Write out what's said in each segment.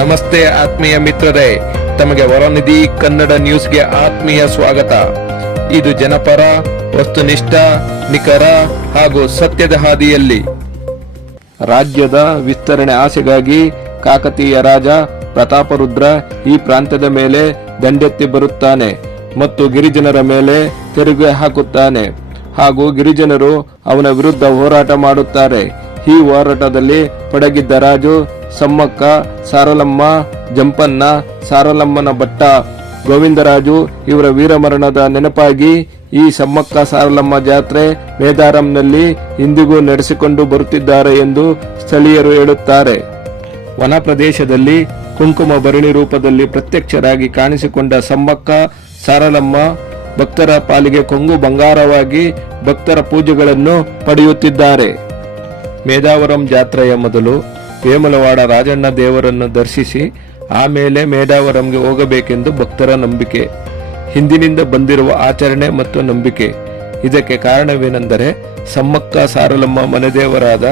ನಮಸ್ತೆ ಆತ್ಮೀಯ ಮಿತ್ರರೇ, ತಮಗೆ ವರನಿಧಿ ಕನ್ನಡ ನ್ಯೂಸ್ಗೆ ಆತ್ಮೀಯ ಸ್ವಾಗತ. ಇದು ಜನಪರ, ವಸ್ತುನಿಷ್ಠ, ನಿಖರ ಹಾಗೂ ಸತ್ಯದ ಹಾದಿಯಲ್ಲಿ. ರಾಜ್ಯದ ವಿಸ್ತರಣೆ ಆಸೆಗಾಗಿ ಕಾಕತೀಯ ರಾಜ ಪ್ರತಾಪರುದ್ರ ಈ ಪ್ರಾಂತ್ಯದ ಮೇಲೆ ದಂಡೆತ್ತಿ ಬರುತ್ತಾನೆ ಮತ್ತು ಗಿರಿಜನರ ಮೇಲೆ ತೆರಿಗೆ ಹಾಕುತ್ತಾನೆ ಹಾಗೂ ಗಿರಿಜನರು ಅವನ ವಿರುದ್ಧ ಹೋರಾಟ ಮಾಡುತ್ತಾರೆ. ಈ ಹೋರಾಟದಲ್ಲಿ ಪಡಗಿದ್ದ ರಾಜು ಸಮ್ಮಕ್ಕ ಸಾರಲಮ್ಮ, ಜಂಪನ್ನ, ಸಾರಲಮ್ಮನ ಭಟ್ಟ, ಗೋವಿಂದರಾಜು ಇವರ ವೀರಮರಣದ ನೆನಪಾಗಿ ಈ ಸಮ್ಮಕ್ಕ ಸಾರಲಮ್ಮ ಜಾತ್ರೆ ಮೇದಾರಂನಲ್ಲಿ ಇಂದಿಗೂ ನಡೆಸಿಕೊಂಡು ಬರುತ್ತಿದ್ದಾರೆ ಎಂದು ಸ್ಥಳೀಯರು ಹೇಳುತ್ತಾರೆ. ವನ ಪ್ರದೇಶದಲ್ಲಿ ಕುಂಕುಮ ಭರಣಿ ರೂಪದಲ್ಲಿ ಪ್ರತ್ಯಕ್ಷರಾಗಿ ಕಾಣಿಸಿಕೊಂಡ ಸಮ್ಮಕ್ಕ ಸಾರಲಮ್ಮ ಭಕ್ತರ ಪಾಲಿಗೆ ಕೊಂಗು ಬಂಗಾರವಾಗಿ ಭಕ್ತರ ಪೂಜೆಗಳನ್ನು ಪಡೆಯುತ್ತಿದ್ದಾರೆ. ಮೇದಾವರಂ ಜಾತ್ರೆಯ ಮೊದಲು ವೇಮುಲವಾಡ ರಾಜಣ್ಣ ದೇವರನ್ನು ದರ್ಶಿಸಿ ಆಮೇಲೆ ಮೇದಾವರಂಗೆ ಹೋಗಬೇಕೆಂದು ಭಕ್ತರ ನಂಬಿಕೆ. ಹಿಂದಿನಿಂದ ಬಂದಿರುವ ಆಚರಣೆ ಮತ್ತು ನಂಬಿಕೆ. ಇದಕ್ಕೆ ಕಾರಣವೇನೆಂದರೆ ಸಮ್ಮಕ್ಕ ಸಾರಲಮ್ಮ ಮನೆದೇವರಾದ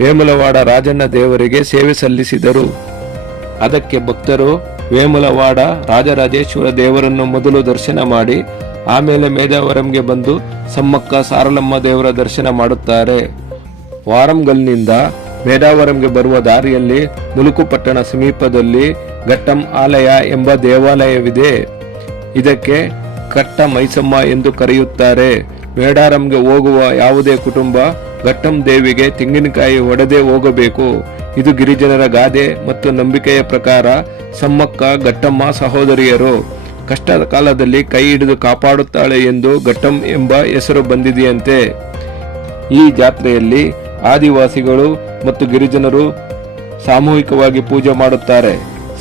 ವೇಮುಲವಾಡ ರಾಜಣ್ಣ ದೇವರಿಗೆ ಸೇವೆ ಸಲ್ಲಿಸಿದರು. ಅದಕ್ಕೆ ಭಕ್ತರು ವೇಮುಲವಾಡ ರಾಜರಾಜೇಶ್ವರ ದೇವರನ್ನು ಮೊದಲು ದರ್ಶನ ಮಾಡಿ ಆಮೇಲೆ ಮೇದಾವರಂಗೆ ಬಂದು ಸಮ್ಮಕ್ಕ ಸಾರಲಮ್ಮ ದೇವರ ದರ್ಶನ ಮಾಡುತ್ತಾರೆ. ವಾರಂಗಲ್ನಿಂದ ಮೇದಾವರಂಗೆ ಬರುವ ದಾರಿಯಲ್ಲಿ ಮುಲುಕುಪಟ್ಟಣ ಸಮೀಪದಲ್ಲಿ ಘಟ್ಟಂ ಆಲಯ ಎಂಬ ದೇವಾಲಯವಿದೆ. ಇದಕ್ಕೆ ಕಟ್ಟ ಮೈಸಮ್ಮ ಎಂದು ಕರೆಯುತ್ತಾರೆ. ಮೇದಾರಂಗೆ ಹೋಗುವ ಯಾವುದೇ ಕುಟುಂಬ ಘಟ್ಟಂ ದೇವಿಗೆ ತೆಂಗಿನಕಾಯಿ ಒಡೆದೇ ಹೋಗಬೇಕು. ಇದು ಗಿರಿಜನರ ಗಾದೆ ಮತ್ತು ನಂಬಿಕೆಯ ಪ್ರಕಾರ ಸಮ್ಮಕ್ಕ ಘಟ್ಟಮ್ಮ ಸಹೋದರಿಯರು. ಕಷ್ಟದ ಕಾಲದಲ್ಲಿ ಕೈ ಹಿಡಿದು ಕಾಪಾಡುತ್ತಾಳೆ ಎಂದು ಘಟ್ಟಂ ಎಂಬ ಹೆಸರು ಬಂದಿದೆಯಂತೆ. ಈ ಜಾತ್ರೆಯಲ್ಲಿ ಆದಿವಾಸಿಗಳು ಮತ್ತು ಗಿರಿಜನರು ಸಾಮೂಹಿಕವಾಗಿ ಪೂಜೆ ಮಾಡುತ್ತಾರೆ.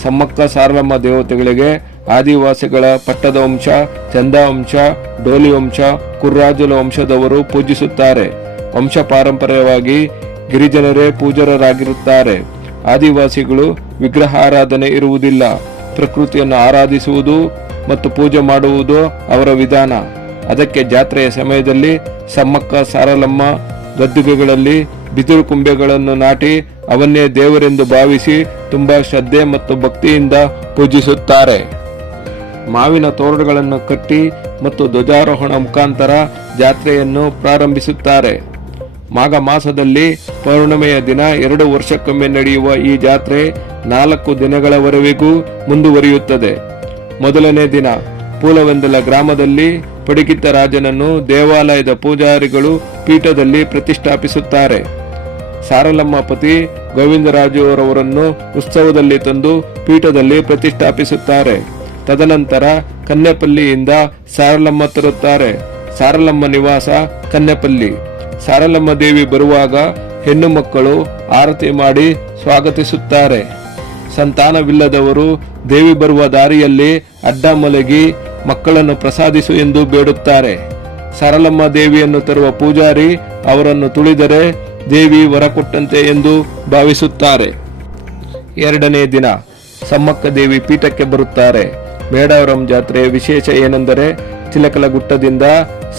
ಸಮ್ಮಕ್ಕ ಸಾರಲಮ್ಮ ದೇವತೆಗಳಿಗೆ ಆದಿವಾಸಿಗಳ ಪಟ್ಟದ ವಂಶ, ಚಂದ ವಂಶ, ಡೋಲಿ ವಂಶ, ಕುರ್ರಾಜುಲ ವಂಶದವರು ಪೂಜಿಸುತ್ತಾರೆ. ವಂಶ ಪಾರಂಪರ್ಯವಾಗಿ ಗಿರಿಜನರೇ ಪೂಜಾರರಾಗಿರುತ್ತಾರೆ. ಆದಿವಾಸಿಗಳು ವಿಗ್ರಹಾರಾಧನೆ ಇರುವುದಿಲ್ಲ. ಪ್ರಕೃತಿಯನ್ನು ಆರಾಧಿಸುವುದು ಮತ್ತು ಪೂಜೆ ಮಾಡುವುದು ಅವರ ವಿಧಾನ. ಅದಕ್ಕೆ ಜಾತ್ರೆಯ ಸಮಯದಲ್ಲಿ ಸಮ್ಮಕ್ಕ ಸಾರಲಮ್ಮ ಗದ್ದುಗೆಗಳಲ್ಲಿ ಬಿದಿರು ಕುಂಬೆಗಳನ್ನು ನಾಟಿ ಅವನ್ನೇ ದೇವರೆಂದು ಭಾವಿಸಿ ತುಂಬಾ ಶ್ರದ್ಧೆ ಮತ್ತು ಭಕ್ತಿಯಿಂದ ಪೂಜಿಸುತ್ತಾರೆ. ಮಾವಿನ ತೋರಣಗಳನ್ನು ಕಟ್ಟಿ ಮತ್ತು ಧ್ವಜಾರೋಹಣ ಮುಖಾಂತರ ಜಾತ್ರೆಯನ್ನು ಪ್ರಾರಂಭಿಸುತ್ತಾರೆ. ಮಾಘ ಮಾಸದಲ್ಲಿ ಪೌರ್ಣಿಮೆಯ ದಿನ 2 ವರ್ಷಕ್ಕೊಮ್ಮೆ ನಡೆಯುವ ಈ ಜಾತ್ರೆ 4 ದಿನಗಳವರೆಗೂ ಮುಂದುವರಿಯುತ್ತದೆ. ಮೊದಲನೇ ದಿನ ಪೂಲವೆಂದಲ ಗ್ರಾಮದಲ್ಲಿ ಪಡಿಗಿದ್ದ ರಾಜನನ್ನು ದೇವಾಲಯದ ಪೂಜಾರಿಗಳು ಪೀಠದಲ್ಲಿ ಪ್ರತಿಷ್ಠಾಪಿಸುತ್ತಾರೆ. ಸಾರಲಮ್ಮ ಪತಿ ಗೋವಿಂದರಾಜುರವರನ್ನು ಉತ್ಸವದಲ್ಲಿ ತಂದು ಪೀಠದಲ್ಲಿ ಪ್ರತಿಷ್ಠಾಪಿಸುತ್ತಾರೆ. ತದನಂತರ ಕನ್ನೆಪಲ್ಲಿಯಿಂದ ಸಾರಲಮ್ಮ ತರುತ್ತಾರೆ. ಸಾರಲಮ್ಮ ನಿವಾಸ ಕನ್ನೆಪಲ್ಲಿ. ಸಾರಲಮ್ಮ ದೇವಿ ಬರುವಾಗ ಹೆಣ್ಣು ಮಕ್ಕಳು ಆರತಿ ಮಾಡಿ ಸ್ವಾಗತಿಸುತ್ತಾರೆ. ಸಂತಾನವಿಲ್ಲದವರು ದೇವಿ ಬರುವ ದಾರಿಯಲ್ಲಿ ಅಡ್ಡ ಮಲಗಿ ಮಕ್ಕಳನ್ನು ಪ್ರಸಾದಿಸು ಎಂದು ಬೇಡುತ್ತಾರೆ. ಸಾರಲಮ್ಮ ದೇವಿಯನ್ನು ತರುವ ಪೂಜಾರಿ ಅವರನ್ನು ತುಳಿದರೆ ದೇವಿ ವರ ಕೊಟ್ಟಂತೆ ಎಂದು ಭಾವಿಸುತ್ತಾರೆ. 2ನೇ ದಿನ ಸಮ್ಮಕ್ಕ ದೇವಿ ಪೀಠಕ್ಕೆ ಬರುತ್ತಾರೆ. ಮೇದಾವರಂ ಜಾತ್ರೆಯ ವಿಶೇಷ ಏನೆಂದರೆ ಚಿಲಕಲಗುಟ್ಟದಿಂದ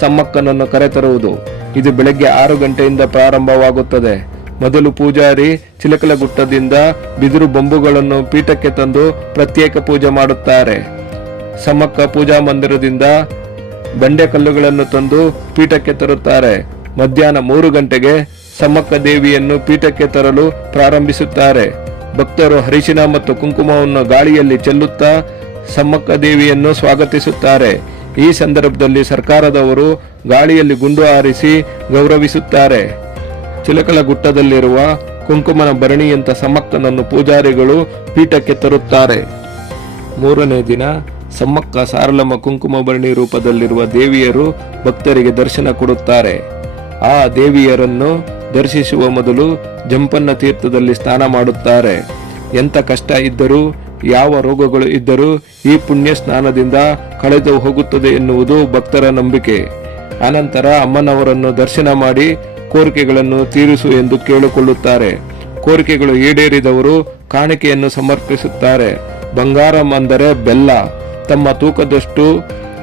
ಸಮ್ಮಕ್ಕನನ್ನು ಕರೆತರುವುದು. ಇದು ಬೆಳಗ್ಗೆ 6 ಗಂಟೆಯಿಂದ ಪ್ರಾರಂಭವಾಗುತ್ತದೆ. ಮೊದಲು ಪೂಜಾರಿ ಚಿಲಕಲಗುಟ್ಟದಿಂದ ಬಿದಿರು ಬೊಂಬುಗಳನ್ನು ಪೀಠಕ್ಕೆ ತಂದು ಪ್ರತ್ಯೇಕ ಪೂಜೆ ಮಾಡುತ್ತಾರೆ. ಸಮ್ಮಕ್ಕ ಪೂಜಾ ಮಂದಿರದಿಂದ ಬಂಡೆಕಲ್ಲುಗಳನ್ನು ತಂದು ಪೀಠಕ್ಕೆ ತರುತ್ತಾರೆ. ಮಧ್ಯಾಹ್ನ 3 ಗಂಟೆಗೆ ಸಮ್ಮಕ್ಕ ದೇವಿಯನ್ನು ಪೀಠಕ್ಕೆ ತರಲು ಪ್ರಾರಂಭಿಸುತ್ತಾರೆ. ಭಕ್ತರು ಅರಿಶಿನ ಮತ್ತು ಕುಂಕುಮವನ್ನು ಗಾಳಿಯಲ್ಲಿ ಚೆಲ್ಲುತ್ತಾ ಸಮ್ಮಕ್ಕ ದೇವಿಯನ್ನು ಸ್ವಾಗತಿಸುತ್ತಾರೆ. ಈ ಸಂದರ್ಭದಲ್ಲಿ ಸರ್ಕಾರದವರು ಗಾಳಿಯಲ್ಲಿ ಗುಂಡು ಹಾರಿಸಿ ಗೌರವಿಸುತ್ತಾರೆ. ಚಿಲಕಲಗುಟ್ಟದಲ್ಲಿರುವ ಕುಂಕುಮನ ಭರಣಿಯಂತ ಸಮ್ಮಕ್ಕನನ್ನು ಪೂಜಾರಿಗಳು ಪೀಠಕ್ಕೆ ತರುತ್ತಾರೆ. 3ನೇ ದಿನ ಸಮ್ಮಕ್ಕ ಸಾರಲಮ್ಮ ಕುಂಕುಮ ಭರಣಿ ರೂಪದಲ್ಲಿರುವ ದೇವಿಯರು ಭಕ್ತರಿಗೆ ದರ್ಶನ ಕೊಡುತ್ತಾರೆ. ಆ ದೇವಿಯರನ್ನು ದರ್ಶಿಸುವ ಮೊದಲು ಜಂಪನ್ನ ತೀರ್ಥದಲ್ಲಿ ಸ್ನಾನ ಮಾಡುತ್ತಾರೆ. ಎಂಥ ಕಷ್ಟ ಇದ್ದರೂ ಯಾವ ರೋಗಗಳು ಇದ್ದರೂ ಈ ಪುಣ್ಯ ಸ್ನಾನದಿಂದ ಕಳೆದು ಹೋಗುತ್ತದೆ ಎನ್ನುವುದು ಭಕ್ತರ ನಂಬಿಕೆ. ಅನಂತರ ಅಮ್ಮನವರನ್ನು ದರ್ಶನ ಮಾಡಿ ಕೋರಿಕೆಗಳನ್ನು ತೀರಿಸು ಎಂದು ಕೇಳಿಕೊಳ್ಳುತ್ತಾರೆ. ಕೋರಿಕೆಗಳು ಈಡೇರಿದವರು ಕಾಣಿಕೆಯನ್ನು ಸಮರ್ಪಿಸುತ್ತಾರೆ. ಬಂಗಾರಂ ಅಂದರೆ ಬೆಲ್ಲ. ತಮ್ಮ ತೂಕದಷ್ಟು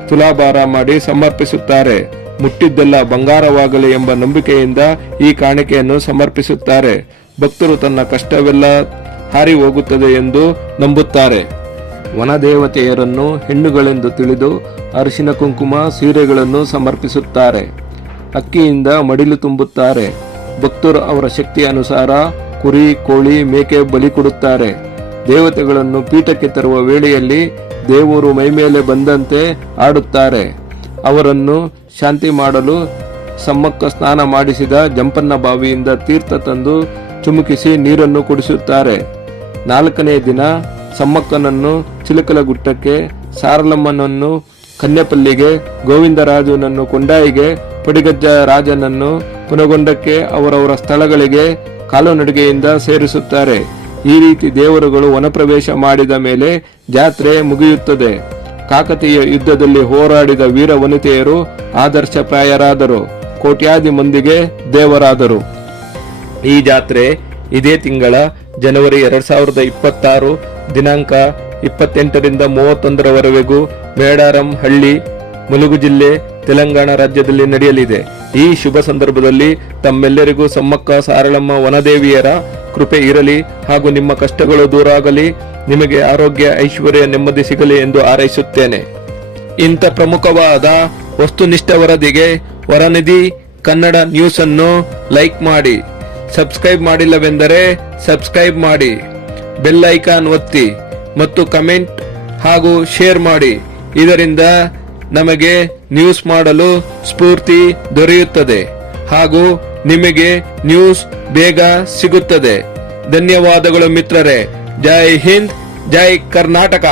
ತುಲಾಭಾರ ಮಾಡಿ ಸಮರ್ಪಿಸುತ್ತಾರೆ. ಮುಟ್ಟಿದ್ದೆಲ್ಲ ಬಂಗಾರವಾಗಲಿ ಎಂಬ ನಂಬಿಕೆಯಿಂದ ಈ ಕಾಣಿಕೆಯನ್ನು ಸಮರ್ಪಿಸುತ್ತಾರೆ. ಭಕ್ತರು ತನ್ನ ಕಷ್ಟವೆಲ್ಲ ಹಾರಿ ಹೋಗುತ್ತದೆ ಎಂದು ನಂಬುತ್ತಾರೆ. ವನದೇವತೆಯರನ್ನು ಹೆಣ್ಣುಗಳೆಂದು ತಿಳಿದು ಅರಿಶಿನ ಕುಂಕುಮ ಸೀರೆಗಳನ್ನು ಸಮರ್ಪಿಸುತ್ತಾರೆ. ಅಕ್ಕಿಯಿಂದ ಮಡಿಲು ತುಂಬುತ್ತಾರೆ. ಭಕ್ತರು ಅವರ ಶಕ್ತಿ ಅನುಸಾರ ಕುರಿ, ಕೋಳಿ, ಮೇಕೆ ಬಲಿ ಕೊಡುತ್ತಾರೆ. ದೇವತೆಗಳನ್ನು ಪೀಠಕ್ಕೆ ತರುವ ವೇಳೆಯಲ್ಲಿ ದೇವರು ಮೈಮೇಲೆ ಬಂದಂತೆ ಆಡುತ್ತಾರೆ. ಅವರನ್ನು ಶಾಂತಿ ಮಾಡಲು ಸಮ್ಮಕ್ಕ ಸ್ನಾನ ಮಾಡಿಸಿದ ಜಂಪನ್ನ ಬಾವಿಯಿಂದ ತೀರ್ಥ ತಂದು ಚುಮುಕಿಸಿ ನೀರನ್ನು ಕುಡಿಸುತ್ತಾರೆ. 4ನೇ ದಿನ ಸಮ್ಮಕ್ಕನನ್ನು ಚಿಲಕಲಗುಟ್ಟಕ್ಕೆ, ಸಾರಲಮ್ಮನನ್ನು ಕನ್ಯಪಲ್ಲಿಗೆ, ಗೋವಿಂದರಾಜನನ್ನು ಕೊಂಡಾಯಿಗೆ, ಪಡಿಗಜ್ಜ ರಾಜನನ್ನು ಪುನಗೊಂಡಕ್ಕೆ ಅವರವರ ಸ್ಥಳಗಳಿಗೆ ಕಾಲುನಡಿಗೆಯಿಂದ ಸೇರಿಸುತ್ತಾರೆ. ಈ ರೀತಿ ದೇವರುಗಳು ವನಪ್ರವೇಶ ಮಾಡಿದ ಮೇಲೆ ಜಾತ್ರೆ ಮುಗಿಯುತ್ತದೆ. ಕಾಕತೀಯ ಯುದ್ಧದಲ್ಲಿ ಹೋರಾಡಿದ ವೀರ ವನಿತೆಯರು ಆದರ್ಶಪ್ರಾಯರಾದರು. ಕೋಟ್ಯಾದಿ ಮಂದಿಗೆ ದೇವರಾದರು. ಈ ಜಾತ್ರೆ ಇದೇ ತಿಂಗಳ ಜನವರಿ 2026 ದಿನಾಂಕ 28ರಿಂದ 31ರವರೆಗೂ ಮೇಡಾರಂ ಹಳ್ಳಿ, ಮುಲುಗು ಜಿಲ್ಲೆ, ತೆಲಂಗಾಣ ರಾಜ್ಯದಲ್ಲಿ ನಡೆಯಲಿದೆ. ಈ ಶುಭ ಸಂದರ್ಭದಲ್ಲಿ ತಮ್ಮೆಲ್ಲರಿಗೂ ಸಮ್ಮಕ್ಕ ಸಾರಳಮ್ಮ ವನದೇವಿಯರ ಕೃಪೆ ಇರಲಿ ಹಾಗೂ ನಿಮ್ಮ ಕಷ್ಟಗಳು ದೂರ ಆಗಲಿ, ನಿಮಗೆ ಆರೋಗ್ಯ, ಐಶ್ವರ್ಯ, ನೆಮ್ಮದಿ ಸಿಗಲಿ ಎಂದು ಹಾರೈಸುತ್ತೇನೆ. ಇಂಥ ಪ್ರಮುಖವಾದ ವಸ್ತುನಿಷ್ಠ ವರದಿಗೆ ವರನಿಧಿ ಕನ್ನಡ ನ್ಯೂಸ್ ಅನ್ನು ಲೈಕ್ ಮಾಡಿ. ಸಬ್ಸ್ಕ್ರೈಬ್ ಮಾಡಿಲ್ಲವೆಂದರೆ ಸಬ್ಸ್ಕ್ರೈಬ್ ಮಾಡಿ, ಬೆಲ್ ಐಕಾನ್ ಒತ್ತಿ ಮತ್ತು ಕಮೆಂಟ್ ಹಾಗೂ ಶೇರ್ ಮಾಡಿ. ಇದರಿಂದ ನಮಗೆ ನ್ಯೂಸ್ ಮಾಡಲು ಸ್ಫೂರ್ತಿ ದೊರೆಯುತ್ತದೆ ಹಾಗೂ ನಿಮಗೆ ನ್ಯೂಸ್ ಬೇಗ ಸಿಗುತ್ತದೆ. ಧನ್ಯವಾದಗಳು ಮಿತ್ರರೇ. ಜೈ ಹಿಂದ್, ಜೈ ಕರ್ನಾಟಕ.